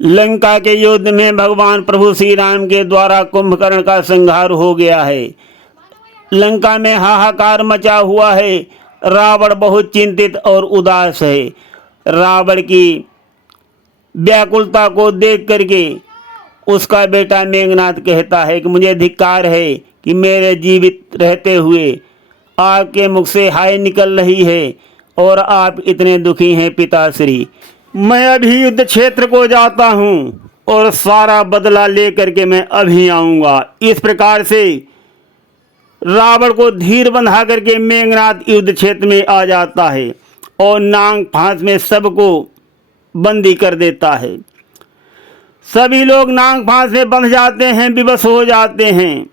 लंका के युद्ध में भगवान प्रभु श्री राम के द्वारा कुंभकर्ण का संहार हो गया है। लंका में हाहाकार मचा हुआ है। रावण बहुत चिंतित और उदास है। रावण की व्याकुलता को देख करके उसका बेटा मेघनाद कहता है कि मुझे धिक्कार है कि मेरे जीवित रहते हुए आपके मुख से हाय निकल रही है और आप इतने दुखी हैं पिताश्री। मैं अभी युद्ध क्षेत्र को जाता हूँ और सारा बदला लेकर के मैं अभी आऊँगा। इस प्रकार से रावण को धीर बंधा करके मेघनाद युद्ध क्षेत्र में आ जाता है और नाग फांस में सबको बंदी कर देता है। सभी लोग नाग फांस में बंध जाते हैं, विवश हो जाते हैं।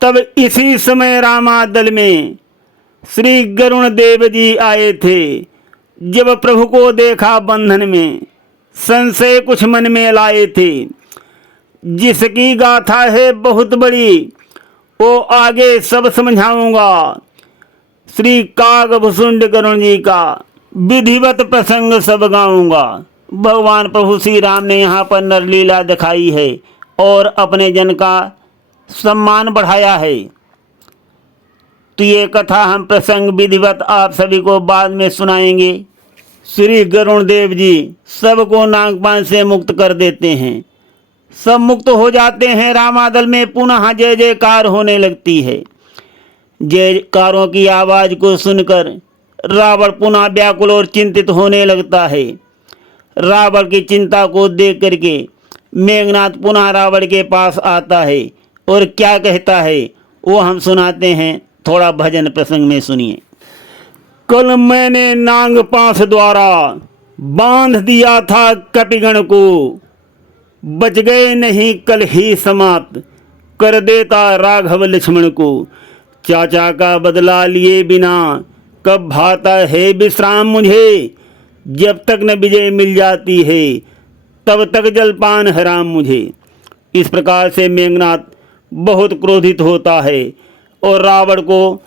तब इसी समय रामादल में श्री गरुण देव जी आए थे। जब प्रभु को देखा बंधन में, संशय कुछ मन में लाए थे। जिसकी गाथा है बहुत बड़ी, वो आगे सब समझाऊंगा। श्री कागभुसुंड गरुण जी का विधिवत प्रसंग सब गाऊंगा। भगवान प्रभु श्री राम ने यहाँ पर नरलीला दिखाई है और अपने जन का सम्मान बढ़ाया है। तो ये कथा हम प्रसंग विधिवत आप सभी को बाद में सुनाएंगे। श्री गरुण देव जी सबको नागपाश से मुक्त कर देते हैं। सब मुक्त हो जाते हैं। रामादल में पुनः जय जयकार होने लगती है। जयकारों की आवाज़ को सुनकर रावण पुनः व्याकुल और चिंतित होने लगता है। रावण की चिंता को देख करके मेघनाद पुनः रावण के पास आता है और क्या कहता है वो हम सुनाते हैं। थोड़ा भजन प्रसंग में सुनिए। कल मैंने नागपाश द्वारा बांध दिया था कपिगण को, बच गए नहीं कल ही समाप्त कर देता राघव लक्ष्मण को। चाचा का बदला लिए बिना कब भाता है विश्राम मुझे, जब तक न विजय मिल जाती है तब तक जलपान हराम मुझे। इस प्रकार से मेघनाद बहुत क्रोधित होता है और रावण को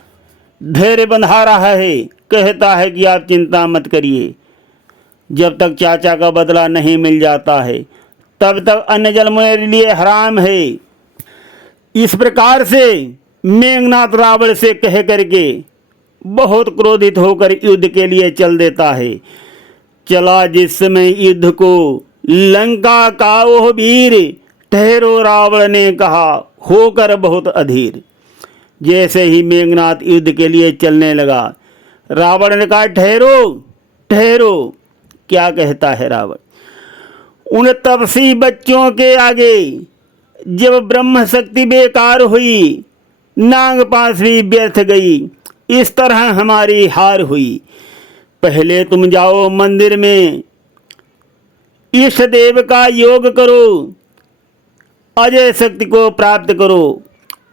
धैर्य बंधा रहा है। कहता है कि आप चिंता मत करिए, जब तक चाचा का बदला नहीं मिल जाता है तब तक अन्न जल मेरे लिए हराम है। इस प्रकार से मेघनाद रावण से कह करके बहुत क्रोधित होकर युद्ध के लिए चल देता है। चला जिस समय युद्ध को लंका का वो वीर, ठहरो रावण ने कहा होकर बहुत अधीर। जैसे ही मेघनाद युद्ध के लिए चलने लगा, रावण ने कहा ठहरो ठहरो। क्या कहता है रावण? उन तपसी बच्चों के आगे जब ब्रह्म शक्ति बेकार हुई, नागपाश भी व्यर्थ गई, इस तरह हमारी हार हुई। पहले तुम जाओ मंदिर में, इष्ट देव का योग करो, अजय शक्ति को प्राप्त करो,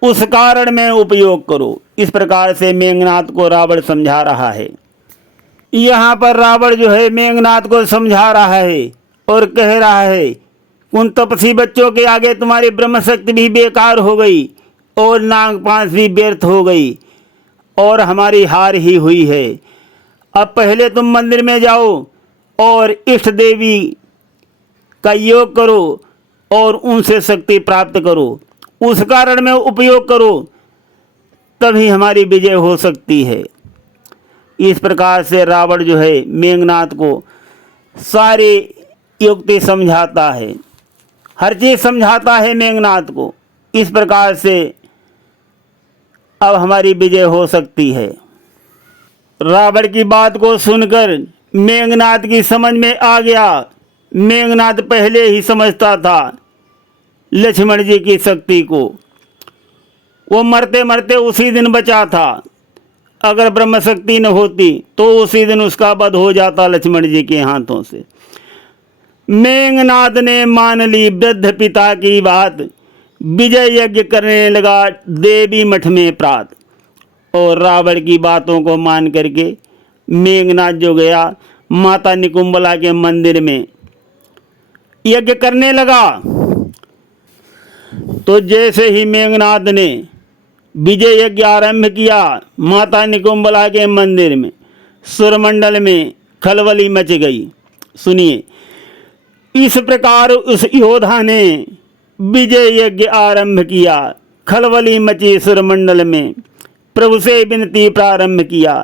उस कारण में उपयोग करो। इस प्रकार से मेघनाद को रावण समझा रहा है। यहाँ पर रावण जो है मेघनाद को समझा रहा है और कह रहा है उन तपसी बच्चों के आगे तुम्हारी ब्रह्म शक्ति भी बेकार हो गई और नागपाश भी व्यर्थ हो गई और हमारी हार ही हुई है। अब पहले तुम मंदिर में जाओ और इष्ट देवी का योग करो और उनसे शक्ति प्राप्त करो, उस कारण में उपयोग करो, तभी हमारी विजय हो सकती है। इस प्रकार से रावण जो है मेघनाद को सारी युक्ति समझाता है, हर चीज़ समझाता है मेघनाद को। इस प्रकार से अब हमारी विजय हो सकती है। रावण की बात को सुनकर मेघनाद की समझ में आ गया। मेघनाद पहले ही समझता था लक्ष्मण जी की शक्ति को। वो मरते मरते उसी दिन बचा था। अगर ब्रह्म शक्ति न होती तो उसी दिन उसका वध हो जाता लक्ष्मण जी के हाथों से। मेघनाद ने मान ली वृद्ध पिता की बात, विजय यज्ञ करने लगा देवी मठ में प्रात। और रावण की बातों को मान करके मेघनाद जो गया माता निकुंबला के मंदिर में यज्ञ करने लगा। तो जैसे ही मेघनाद ने विजय यज्ञ आरंभ किया माता निकुंबला के मंदिर में, सुरमंडल में खलबली मच गई। सुनिए, इस प्रकार उस योद्धा ने विजय यज्ञ आरंभ किया। खलबली मची सुरमंडल में, प्रभु से विनती प्रारंभ किया।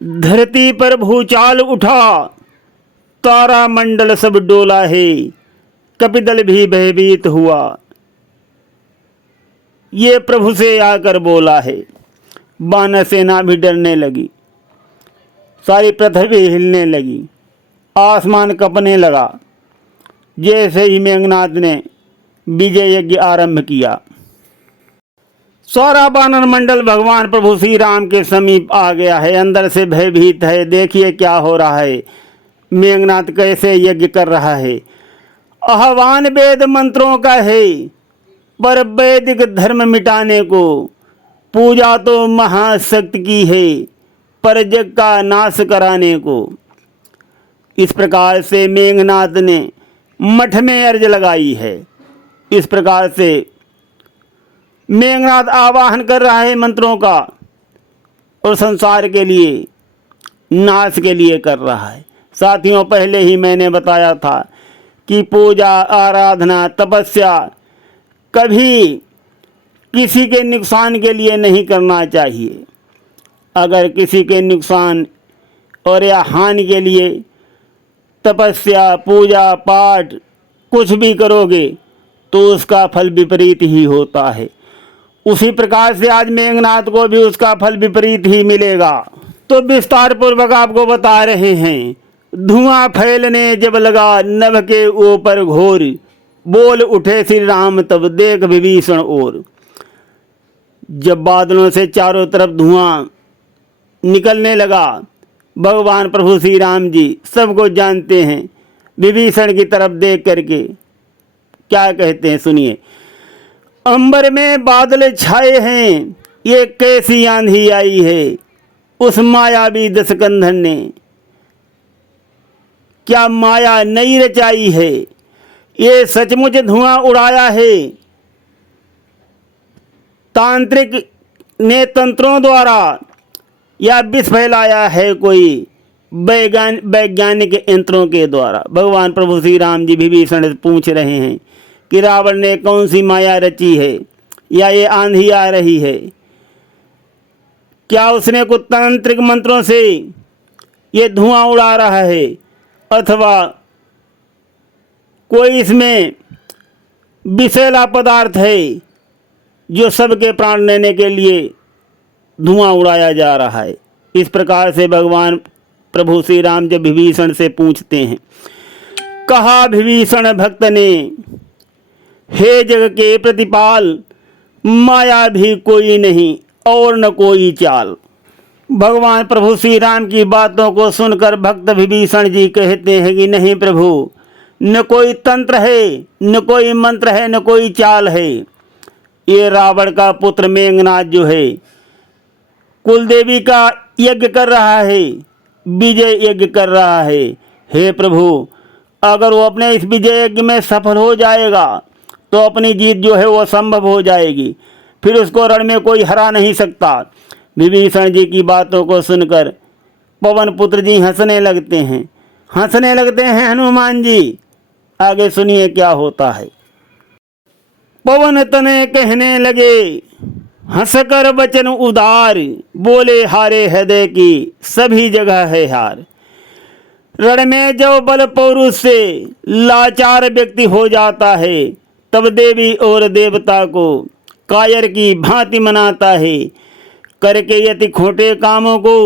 धरती पर भूचाल उठा, तारा मंडल सब डोला है, कपिदल भी भयभीत हुआ। ये प्रभु से आकर बोला है। वानर सेना भी डरने लगी, सारी पृथ्वी हिलने लगी, आसमान कँपने लगा जैसे ही मेघनाथ ने विजय यज्ञ आरंभ किया। सारा वानर मंडल भगवान प्रभु श्री राम के समीप आ गया है, अंदर से भयभीत है। देखिए क्या हो रहा है, मेघनाथ कैसे यज्ञ कर रहा है। आह्वान वेद मंत्रों का है, पर वैदिक धर्म मिटाने को। पूजा तो महाशक्ति की है, पर जग का नाश कराने को। इस प्रकार से मेघनाथ ने मठ में अर्ज लगाई है। इस प्रकार से मेघनाथ आवाहन कर रहा है मंत्रों का, और संसार के लिए, नाश के लिए कर रहा है। साथियों, पहले ही मैंने बताया था कि पूजा, आराधना, तपस्या कभी किसी के नुकसान के लिए नहीं करना चाहिए। अगर किसी के नुकसान और या हानि के लिए तपस्या, पूजा पाठ कुछ भी करोगे तो उसका फल विपरीत ही होता है। उसी प्रकार से आज मेघनाथ को भी उसका फल विपरीत ही मिलेगा। तो विस्तार पूर्वक आपको बता रहे हैं। धुआं फैलने जब लगा नभ के ऊपर घोर, बोल उठे श्री राम तब देख विभीषण और। जब बादलों से चारों तरफ धुआं निकलने लगा, भगवान प्रभु श्री राम जी सबको जानते हैं, विभीषण की तरफ देख करके क्या कहते हैं, सुनिए। अंबर में बादल छाए हैं, ये कैसी आंधी आई है, उस मायावी दशकंधर ने क्या माया नई रचाई है। ये सचमुच धुआं उड़ाया है, तांत्रिक ने तंत्रों द्वारा, या विष फैलाया है कोई वैज्ञानिक यंत्रों के द्वारा। भगवान प्रभु श्री राम जी विभीषण से पूछ रहे हैं कि रावण ने कौन सी माया रची है, या ये आंधी आ रही है, क्या उसने कुछ तांत्रिक मंत्रों से ये धुआं उड़ा रहा है, अथवा कोई इसमें विषैला पदार्थ है जो सबके प्राण लेने के लिए धुआं उड़ाया जा रहा है। इस प्रकार से भगवान प्रभु श्री राम जब विभीषण से पूछते हैं, कहा विभीषण भक्त ने, हे जग के प्रतिपाल, माया भी कोई नहीं और न कोई चाल। भगवान प्रभु श्री राम की बातों को सुनकर भक्त विभीषण जी कहते हैं कि नहीं प्रभु, न कोई तंत्र है, न कोई मंत्र है, न कोई चाल है। ये रावण का पुत्र मेघनाथ जो है, कुलदेवी का यज्ञ कर रहा है, विजय यज्ञ कर रहा है। हे प्रभु, अगर वो अपने इस विजय यज्ञ में सफल हो जाएगा तो अपनी जीत जो है वो संभव हो जाएगी, फिर उसको रण में कोई हरा नहीं सकता। विभीषण जी की बातों को सुनकर पवन पुत्र जी हंसने लगते हैं, हंसने लगते हैं हनुमान जी। आगे सुनिए क्या होता है। पवन तने कहने लगे, हंसकर वचन उदार, बोले हारे हृदय की सभी जगह है हार। रण में जो बल पौरुष से लाचार व्यक्ति हो जाता है, तब देवी और देवता को कायर की भांति मनाता है। करके यति खोटे कामों को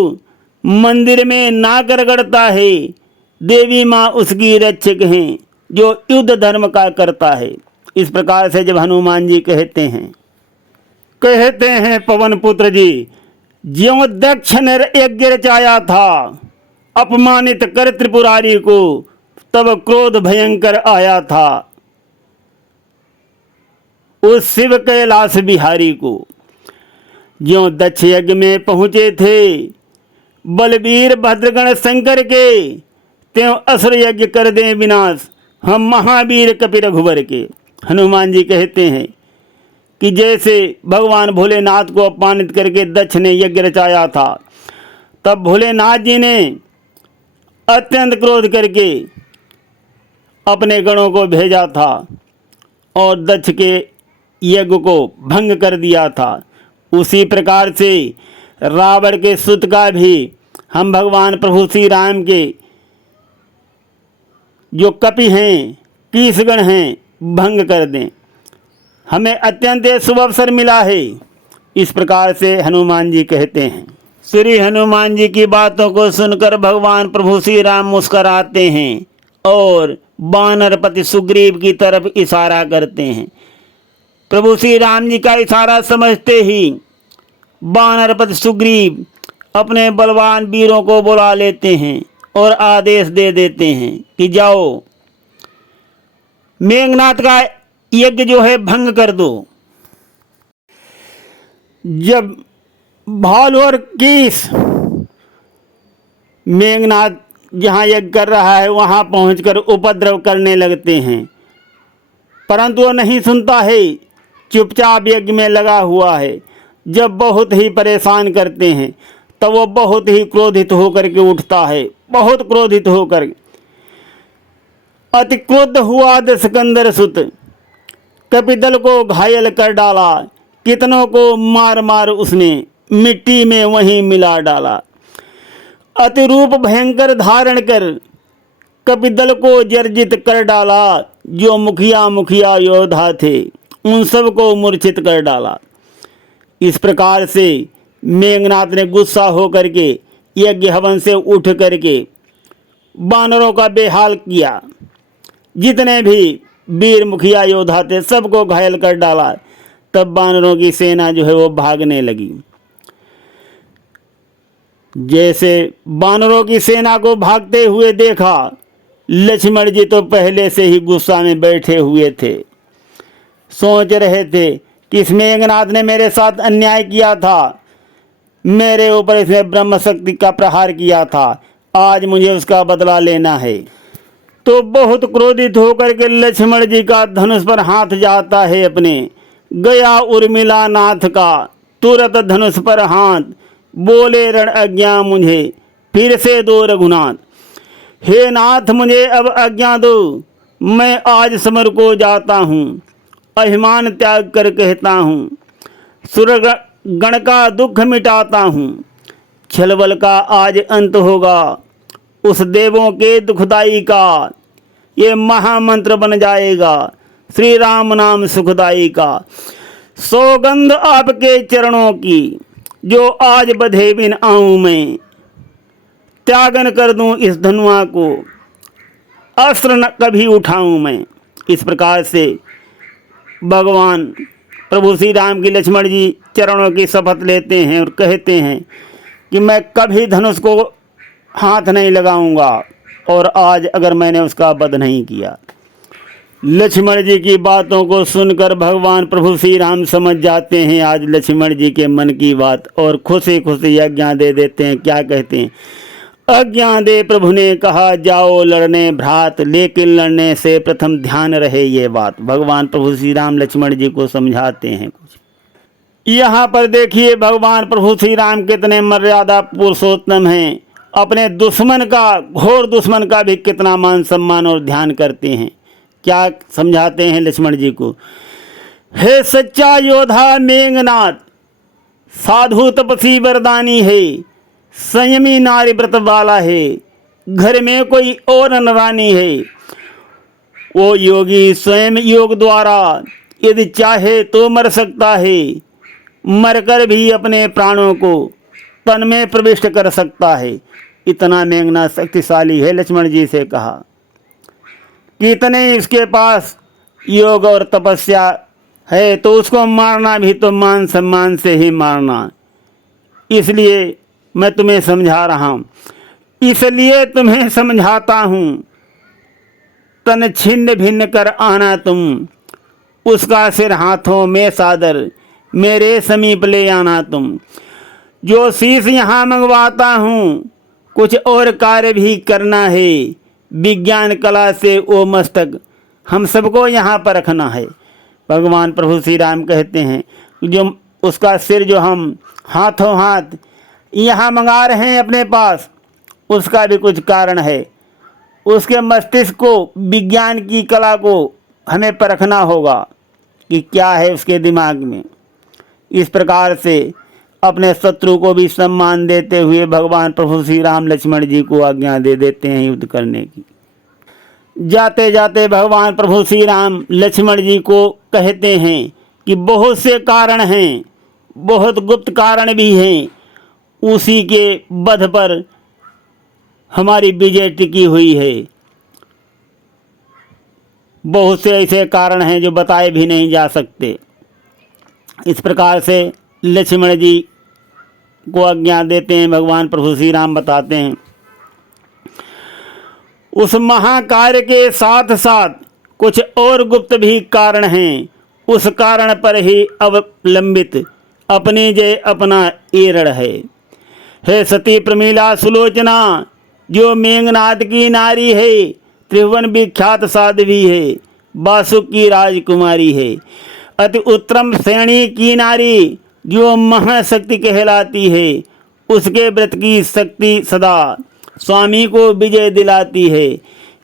मंदिर में नाक रगड़ता है। देवी माँ उसकी रक्षक हैं, जो युद्ध धर्म का करता है। इस प्रकार से जब हनुमान जी कहते हैं पवन पुत्र जी, ज्यों दक्ष ने यज्ञ रचाया था, अपमानित कर त्रिपुरारी को, तब क्रोध भयंकर आया था उस शिव कैलाश बिहारी को। ज्यों दक्ष यज्ञ में पहुँचे थे बलबीर भद्रगण शंकर के, त्यों असुर यज्ञ कर दें विनाश हम महावीर कपि रघुवर के। हनुमान जी कहते हैं कि जैसे भगवान भोलेनाथ को अपमानित करके दक्ष ने यज्ञ रचाया था, तब भोलेनाथ जी ने अत्यंत क्रोध करके अपने गणों को भेजा था और दक्ष के यज्ञ को भंग कर दिया था, उसी प्रकार से रावण के सुत का भी हम भगवान प्रभु श्री राम के जो कपि हैं, कीसगण हैं, भंग कर दें। हमें अत्यंत शुभ अवसर मिला है। इस प्रकार से हनुमान जी कहते हैं। श्री हनुमान जी की बातों को सुनकर भगवान प्रभु श्री राम मुस्कराते हैं और वानरपति सुग्रीव की तरफ इशारा करते हैं। प्रभु श्री राम जी का इशारा समझते ही वानरपति सुग्रीव अपने बलवान वीरों को बुला लेते हैं और आदेश दे देते हैं कि जाओ मेघनाथ का यज्ञ जो है भंग कर दो। जब भालू और कीस मेघनाथ जहाँ यज्ञ कर रहा है वहाँ पहुंचकर उपद्रव करने लगते हैं, परंतु वो नहीं सुनता है, चुपचाप यज्ञ में लगा हुआ है। जब बहुत ही परेशान करते हैं तब वो बहुत ही क्रोधित होकर के उठता है, बहुत क्रोधित होकर अति क्रोध हुआ दशकंदर सुत, कपिदल को घायल कर डाला, कितनों को मार मार उसने मिट्टी में वहीं मिला डाला। अति रूप भयंकर धारण कर कपिदल को जर्जित कर डाला, जो मुखिया योद्धा थे उन सब को मूर्छित कर डाला। इस प्रकार से मेघनाथ ने गुस्सा होकर के यज्ञ हवन से उठ करके वानरों का बेहाल किया। जितने भी वीर मुखिया योद्धा थे सबको घायल कर डाला। तब वानरों की सेना जो है वो भागने लगी। जैसे वानरों की सेना को भागते हुए देखा, लक्ष्मण जी तो पहले से ही गुस्सा में बैठे हुए थे, सोच रहे थे कि इस मेघनाथ ने मेरे साथ अन्याय किया था, मेरे ऊपर इसने ब्रह्म शक्ति का प्रहार किया था, आज मुझे उसका बदला लेना है। तो बहुत क्रोधित होकर के लक्ष्मण जी का धनुष पर हाथ जाता है अपने, गया उर्मिला नाथ का तुरंत धनुष पर हाथ, बोले रण आज्ञा मुझे फिर से दो रघुनाथ। हे नाथ मुझे अब आज्ञा दो, मैं आज समर को जाता हूँ, अभिमान त्याग कर कहता हूँ, सुर गण का दुख मिटाता हूँ, छलबल का आज अंत होगा, उस देवों के दुखदाई का ये महामंत्र बन जाएगा, श्री राम नाम सुखदाई का। सौगंध आपके चरणों की जो आज बधे बिन आऊँ मैं, त्यागन कर दूं इस धनुआ को, अस्त्र न कभी उठाऊं मैं। इस प्रकार से भगवान प्रभु श्री राम की लक्ष्मण जी चरणों की शपथ लेते हैं और कहते हैं कि मैं कभी धनुष को हाथ नहीं लगाऊंगा और आज अगर मैंने उसका वध नहीं किया। लक्ष्मण जी की बातों को सुनकर भगवान प्रभु श्री राम समझ जाते हैं आज लक्ष्मण जी के मन की बात और खुशी खुशी आज्ञा दे देते हैं। क्या कहते हैं? आज्ञा दे प्रभु ने कहा जाओ लड़ने भ्रात, लेकिन लड़ने से प्रथम ध्यान रहे ये बात। भगवान प्रभु श्री राम लक्ष्मण जी को समझाते हैं कुछ। यहाँ पर देखिए भगवान प्रभु श्री राम कितने मर्यादा पुरुषोत्तम हैं, अपने दुश्मन का, घोर दुश्मन का भी कितना मान सम्मान और ध्यान करते हैं। क्या समझाते हैं लक्ष्मण जी को? हे सच्चा योद्धा मेघनाथ, साधु तपसी वरदानी है, संयमी नारी व्रत वाला है, घर में कोई और नरानी है। वो योगी स्वयं योग द्वारा यदि चाहे तो मर सकता है, मरकर भी अपने प्राणों को तन में प्रविष्ट कर सकता है। इतना मेघनाथ शक्तिशाली है। लक्ष्मण जी से कहा कि इतने इसके पास योग और तपस्या है तो उसको मारना भी तो मान सम्मान से ही मारना। इसलिए मैं तुम्हें समझा रहा हूँ, इसलिए तुम्हें समझाता हूँ। तन छिन्न भिन्न कर आना तुम, उसका सिर हाथों में सादर मेरे समीप ले आना तुम। जो शीश यहाँ मंगवाता हूँ, कुछ और कार्य भी करना है, विज्ञान कला से वो मस्तक हम सबको यहाँ पर रखना है। भगवान प्रभु श्री राम कहते हैं जो उसका सिर जो हम हाथों हाथ यहाँ मंगा रहे हैं अपने पास, उसका भी कुछ कारण है। उसके मस्तिष्क को, विज्ञान की कला को हमें परखना होगा कि क्या है उसके दिमाग में। इस प्रकार से अपने शत्रु को भी सम्मान देते हुए भगवान प्रभु श्री राम लक्ष्मण जी को आज्ञा दे देते हैं युद्ध करने की। जाते जाते भगवान प्रभु श्री राम लक्ष्मण जी को कहते हैं कि बहुत से कारण हैं, बहुत गुप्त कारण भी हैं, उसी के वध पर हमारी विजय टिकी हुई है। बहुत से ऐसे कारण हैं जो बताए भी नहीं जा सकते। इस प्रकार से लक्ष्मण जी को आज्ञा देते हैं, भगवान प्रभु श्री राम बताते हैं। उस महाकार्य के साथ साथ कुछ और गुप्त भी कारण हैं, उस कारण पर ही अवलंबित अपनी जय अपना एरड़ है। हे सती प्रमीला सुलोचना, जो मेघनाद की नारी है, त्रिभुवन विख्यात साध्वी है, बासुक की राजकुमारी है, अति उत्तम श्रेणी की नारी जो महाशक्ति कहलाती है, उसके व्रत की शक्ति सदा स्वामी को विजय दिलाती है।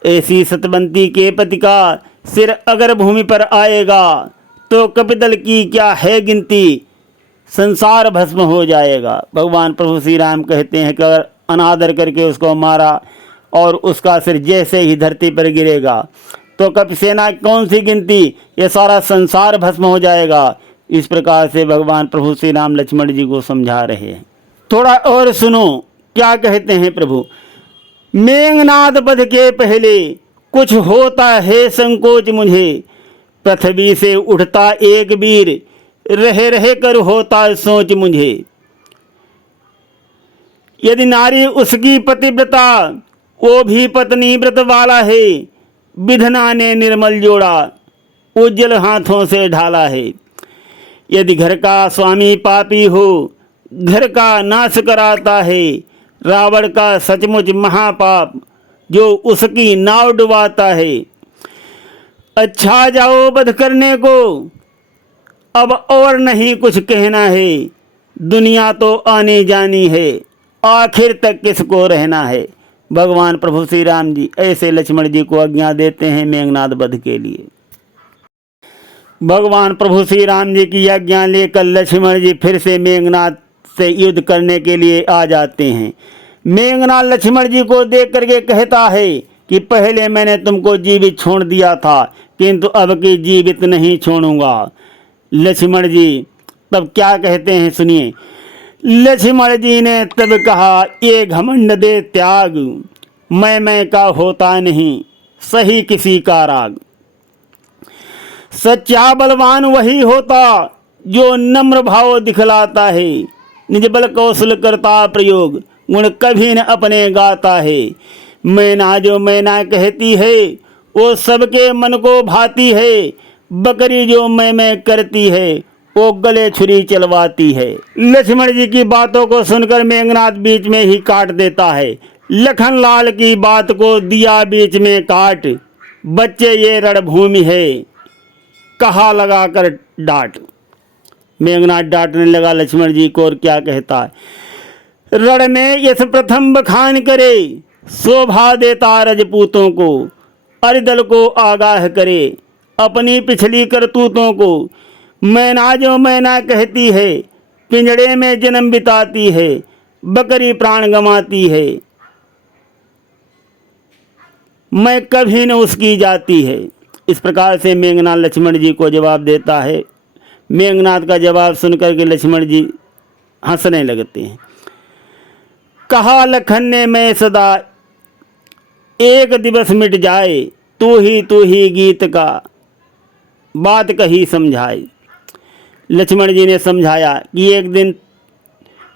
ऐसी सतवंती के पति का सिर अगर भूमि पर आएगा तो कपिदल की क्या है गिनती, संसार भस्म हो जाएगा। भगवान प्रभु श्री राम कहते हैं कि अगर अनादर करके उसको मारा और उसका सिर जैसे ही धरती पर गिरेगा तो कपिसेना कौन सी गिनती, ये सारा संसार भस्म हो जाएगा। इस प्रकार से भगवान प्रभु श्री राम लक्ष्मण जी को समझा रहे हैं। थोड़ा और सुनो क्या कहते हैं प्रभु। मेघनाद वध के पहले कुछ होता है संकोच मुझे, पृथ्वी से उठता एक वीर, रह रह कर होता सोच मुझे। यदि नारी उसकी पतिव्रता, वो भी पत्नी व्रत वाला है, विधना ने निर्मल जोड़ा, उज्जवल हाथों से ढाला है। यदि घर का स्वामी पापी हो, घर का नाश कराता है, रावण का सचमुच महापाप जो उसकी नाव डुबाता है। अच्छा जाओ वध करने को, अब और नहीं कुछ कहना है, दुनिया तो आने जानी है, आखिर तक किसको रहना है। भगवान प्रभु श्री राम जी ऐसे लक्ष्मण जी को आज्ञा देते हैं मेघनाद वध के लिए। भगवान प्रभु श्री राम जी की आज्ञा लेकर लक्ष्मण जी फिर से मेघनाद से युद्ध करने के लिए आ जाते हैं। मेघनाद लक्ष्मण जी को देख करके कहता है कि पहले मैंने तुमको जीवित छोड़ दिया था, किंतु अब की जीवित नहीं छोड़ूंगा। लक्ष्मण जी तब क्या कहते हैं सुनिए। लक्ष्मण जी ने तब कहा, ये घमंड दे त्याग, मैं का होता नहीं, सही किसी का राग। सच्चा बलवान वही होता जो नम्र भाव दिखलाता है, निज बल कौशल करता प्रयोग, गुण कभी न अपने गाता है। मैना जो मैना कहती है, वो सबके मन को भाती है, बकरी जो मैं करती है, वो गले छुरी चलवाती है। लक्ष्मण जी की बातों को सुनकर मेघनाद बीच में ही काट देता है। लखन लाल की बात को दिया बीच में काट, बच्चे ये रणभूमि है, कहा लगा कर डांट। मेघनाद डांटने लगा लक्ष्मण जी को और क्या कहता है। रण में यश प्रथम बखान करे, शोभा देता रजपूतों को, अरिदल को आगाह करे, अपनी पिछली करतूतों को। मैना जो मैना कहती है, पिंजड़े में जन्म बिताती है, बकरी प्राण गंवाती है, मैं कभी न उसकी जाती है। इस प्रकार से मेघनाद लक्ष्मण जी को जवाब देता है। मेघनाद का जवाब सुनकर के लक्ष्मण जी हंसने लगते हैं। कहा लखन ने मैं सदा, एक दिवस मिट जाए, तू ही गीत का बात कही समझाए। लक्ष्मण जी ने समझाया कि एक दिन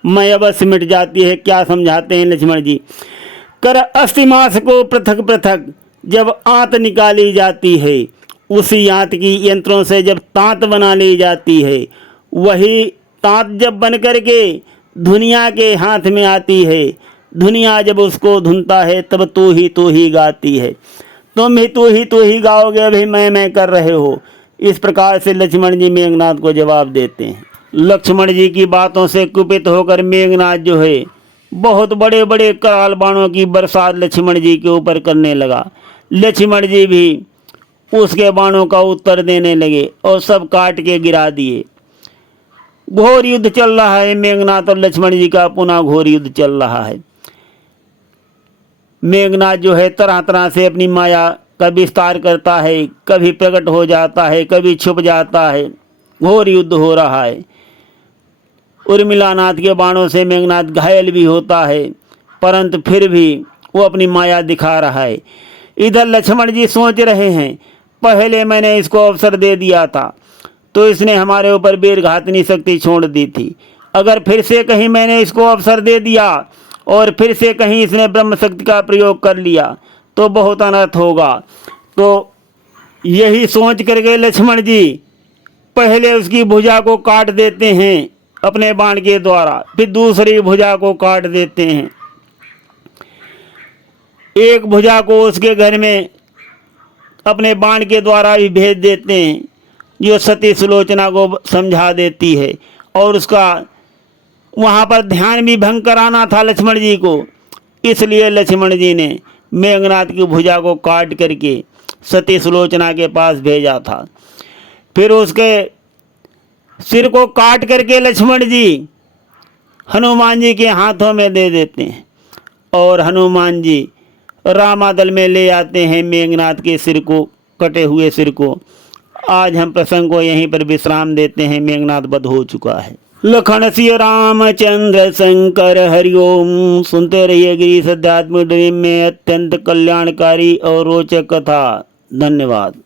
मैं अवश्य मिट जाती है। क्या समझाते हैं लक्ष्मण जी। कर अस्थिमास को पृथक पृथक जब आंत निकाली जाती है, उसी आंत की यंत्रों से जब तांत बना ली जाती है, वही तांत जब बन करके दुनिया के हाथ में आती है, दुनिया जब उसको धुनता है, तब तू ही गाती है। तुम भी तू ही गाओगे, अभी मैं कर रहे हो। इस प्रकार से लक्ष्मण जी मेघनाद को जवाब देते हैं। लक्ष्मण जी की बातों से कुपित होकर मेघनाद जो है बहुत बड़े बड़े कराल बाणों की बरसात लक्ष्मण जी के ऊपर करने लगा। लक्ष्मण जी भी उसके बाणों का उत्तर देने लगे और सब काट के गिरा दिए। घोर युद्ध चल रहा है, मेघनाथ और लक्ष्मण जी का पुनः घोर युद्ध चल रहा है। मेघनाथ जो है तरह तरह से अपनी माया का विस्तार करता है, कभी प्रकट हो जाता है, कभी छुप जाता है। घोर युद्ध हो रहा है। उर्मिलानाथ के बाणों से मेघनाथ घायल भी होता है, परंतु फिर भी वो अपनी माया दिखा रहा है। इधर लक्ष्मण जी सोच रहे हैं, पहले मैंने इसको अवसर दे दिया था तो इसने हमारे ऊपर वीरघातनी शक्ति छोड़ दी थी। अगर फिर से कहीं मैंने इसको अवसर दे दिया और फिर से कहीं इसने ब्रह्म शक्ति का प्रयोग कर लिया तो बहुत अनर्थ होगा। तो यही सोच करके लक्ष्मण जी पहले उसकी भुजा को काट देते हैं अपने बाण के द्वारा, फिर दूसरी भुजा को काट देते हैं। एक भुजा को उसके घर में अपने बाण के द्वारा भी भेज देते हैं, जो सती सुलोचना को समझा देती है। और उसका वहाँ पर ध्यान भी भंग कराना था लक्ष्मण जी को, इसलिए लक्ष्मण जी ने मेघनाथ की भुजा को काट करके सती सुलोचना के पास भेजा था। फिर उसके सिर को काट करके लक्ष्मण जी हनुमान जी के हाथों में दे देते हैं और हनुमान जी रामादल में ले आते हैं मेघनाथ के सिर को, कटे हुए सिर को। आज हम प्रसंग को यहीं पर विश्राम देते हैं। मेघनाथ वध हो चुका है। लखन सिय रामचंद्र शंकर हरिओम। सुनते रहिए गिरीश अध्यात्म ड्रीम में अत्यंत कल्याणकारी और रोचक कथा। धन्यवाद।